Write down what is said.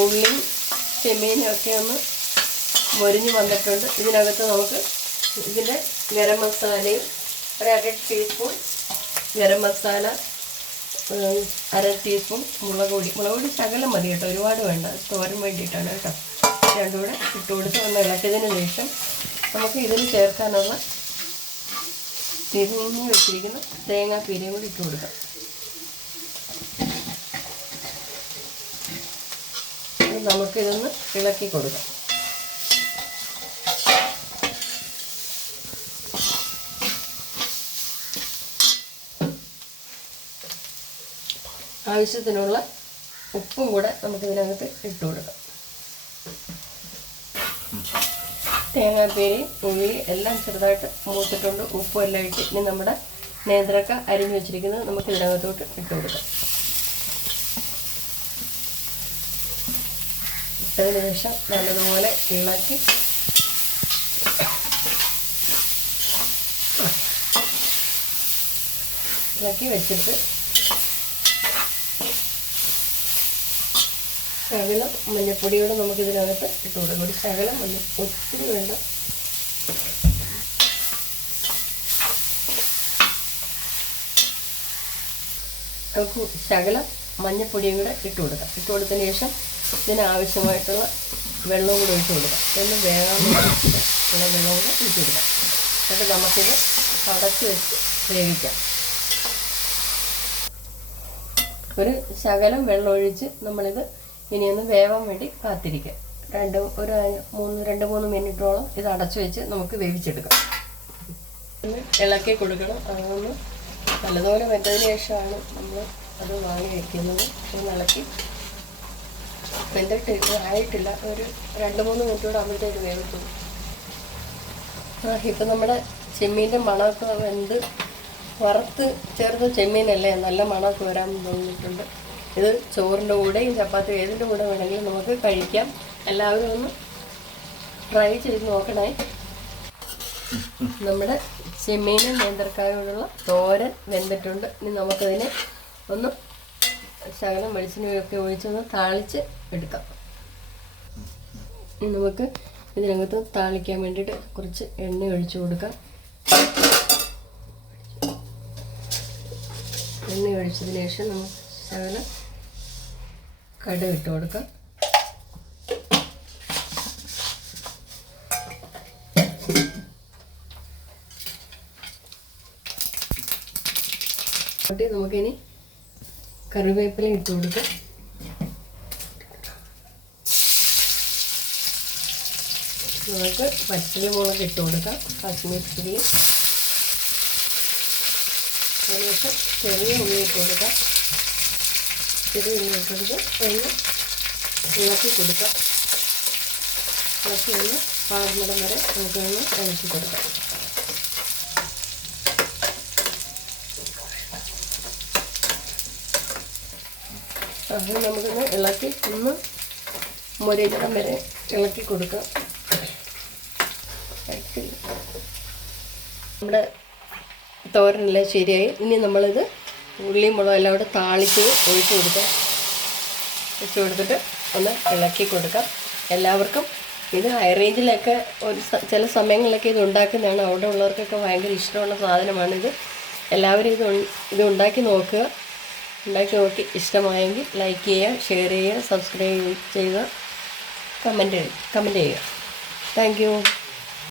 ഉള്ളിയും ചെമ്മീനും ഒക്കെ ഒന്ന് മൊരിഞ്ഞ് വന്നിട്ടുണ്ട്. ഇതിനകത്ത് നമുക്ക് ഇതിൻ്റെ ഗരം മസാലയും ഒരു 1/2 ടീസ്പൂൺ ഗരം മസാല, 1/2 ടീസ്പൂൺ മുളക് പൊടി ശകലം മതി കേട്ടോ, ഒരുപാട് വേണ്ട, തോരൻ വേണ്ടിയിട്ടാണ് കേട്ടോ. രണ്ടും കൂടെ ഇട്ട് കൊടുത്ത് ഒന്ന് ഇളക്കിയതിന് ശേഷം നമുക്ക് ഇതിന് ചേർക്കാനുള്ള തിരിഞ്ഞ് വെച്ചിരിക്കുന്ന തേങ്ങാപ്പീരയും കൂടി ഇട്ട് കൊടുക്കാം. നമുക്കിതൊന്ന് ഇളക്കി കൊടുക്കാം. ആവശ്യത്തിനുള്ള ഉപ്പും കൂടെ നമുക്കിതിനകത്ത് ഇട്ട് കൊടുക്കാം. തേങ്ങാപ്പേരി ഉള്ളി എല്ലാം ചെറുതായിട്ട് മൂത്തിട്ടുണ്ട്, ഉപ്പും എല്ലാം ഇട്ട് ഇനി നമ്മുടെ നേന്ത്രക്ക അരിഞ്ഞു വെച്ചിരിക്കുന്നത് നമുക്ക് ഇതിനകത്തോട്ട് ഇട്ട് കൊടുക്കാം. ഇട്ടതിന് ശേഷം നല്ലതുപോലെ ഇളക്കി വെച്ചിട്ട് ശകലം മഞ്ഞപ്പൊടിയോടെ നമുക്കിതിനകത്ത് ഇട്ട് കൊടുക്കാം. ഒരു ശകലം ഒത്തിരി വേണ്ട. നമുക്ക് ശകലം മഞ്ഞപ്പൊടിയും കൂടെ ഇട്ട് കൊടുക്കാം. ഇട്ട് കൊടുത്തതിന് ശേഷം ഇതിനാവശ്യമായിട്ടുള്ള വെള്ളവും കൂടെ ഒഴിച്ച് കൊടുക്കാം. ഒന്ന് വേഗം ഉള്ള വെള്ളവും കൂടെ ഒഴിച്ച് കൊടുക്കാം. എന്നിട്ട് നമുക്കിത് അടച്ച് വെച്ച് വേവിക്കാം. ഒരു ശകലം വെള്ളം ഒഴിച്ച് നമ്മളിത് ഇനിയൊന്ന് വേവാൻ വേണ്ടി കാത്തിരിക്കാം. 2-3 മിനിറ്റോളം ഇത് അടച്ചു വെച്ച് നമുക്ക് വേവിച്ചെടുക്കാം. ഒന്ന് ഇളക്കി കൊടുക്കണം. അതൊന്ന് നല്ലതുപോലെ വെന്തതിന് ശേഷമാണ് നമ്മൾ അത് വാങ്ങി വയ്ക്കുന്നത്. ഒന്ന് ഇളക്കി വെന്തിട്ട് ആയിട്ടില്ല, ഒരു 2-3 മിനിറ്റോടെ ആകുമ്പോഴത്തേക്ക് വേവിക്കും. ഇപ്പം നമ്മുടെ ചെമ്മീൻ്റെ മണമൊക്കെ വെന്ത് വറുത്ത് ചേർത്ത് ചെമ്മീനല്ലേ, നല്ല മണമൊക്കെ വരാൻ തോന്നിയിട്ടുണ്ട്. ഇത് ചോറിൻ്റെ കൂടെയും ചപ്പാത്തി ഏതിൻ്റെ കൂടെ വേണമെങ്കിലും നമുക്ക് കഴിക്കാം. എല്ലാവരും ഒന്ന് ട്രൈ ചെയ്ത് നോക്കണേ. നമ്മുടെ ചെമ്മീനും നേന്ത്രക്കായോടുള്ള തോരൻ വെന്തിട്ടുണ്ട്. ഇനി നമുക്കതിനെ ഒന്ന് ശകലം വെളിച്ചെണ്ണയൊക്കെ ഒഴിച്ചൊന്ന് താളിച്ച് എടുക്കാം. ഇനി നമുക്ക് ഇതിനകത്ത് താളിക്കാൻ വേണ്ടിയിട്ട് കുറച്ച് എണ്ണ ഒഴിച്ചു കൊടുക്കാം. എണ്ണ ഒഴിച്ചതിന് ശേഷം നമുക്ക് ശകലം കടുക് ഇട്ട് കൊടുക്കാം. നമുക്കിനി കറിവേപ്പില ഇട്ട് കൊടുക്കാം. നമുക്ക് പച്ചമുളക് ഇട്ട് കൊടുക്കാം, കാശ്മീർ ചില്ലി, അതിനുശേഷം ചെറിയ ഉള്ളി ഇട്ട് കൊടുക്കാം. ചെറിയ ഉള്ളി ഇട്ടെടുത്ത് ഒന്ന് ഇളക്കി കൊടുക്കാം. ഇളക്കി ഒന്ന് പാടുന്നിടം വരെ നമുക്കൊന്ന് ഇളക്കി കൊടുക്കാം. അത് നമുക്കൊന്ന് ഇളക്കി ഒന്ന് മൊരിയിടം വരെ ഇളക്കി കൊടുക്കാം. നമ്മുടെ തോരനെല്ലാം ശരിയായി. ഇനി നമ്മളിത് ഉള്ളിയും മുളകും എല്ലാം കൂടെ താളിച്ച് ഒഴിച്ച് കൊടുത്തിട്ട് ഒന്ന് ഇളക്കി കൊടുക്കാം. എല്ലാവർക്കും ഇത് ഹൈ റേഞ്ചിലൊക്കെ ചില സമയങ്ങളിലൊക്കെ ഇത് ഉണ്ടാക്കുന്നതാണ്. അവിടെ ഉള്ളവർക്കൊക്കെ ഭയങ്കര ഇഷ്ടമുള്ള സാധനമാണിത്. എല്ലാവരും ഇത് ഉണ്ടാക്കി നോക്കുക. ഉണ്ടാക്കി നോക്കി ഇഷ്ടമായെങ്കിൽ ലൈക്ക് ചെയ്യുക, ഷെയർ ചെയ്യുക, സബ്സ്ക്രൈബ് ചെയ്യുക, കമൻറ്റ് ചെയ്യുക. Thank you.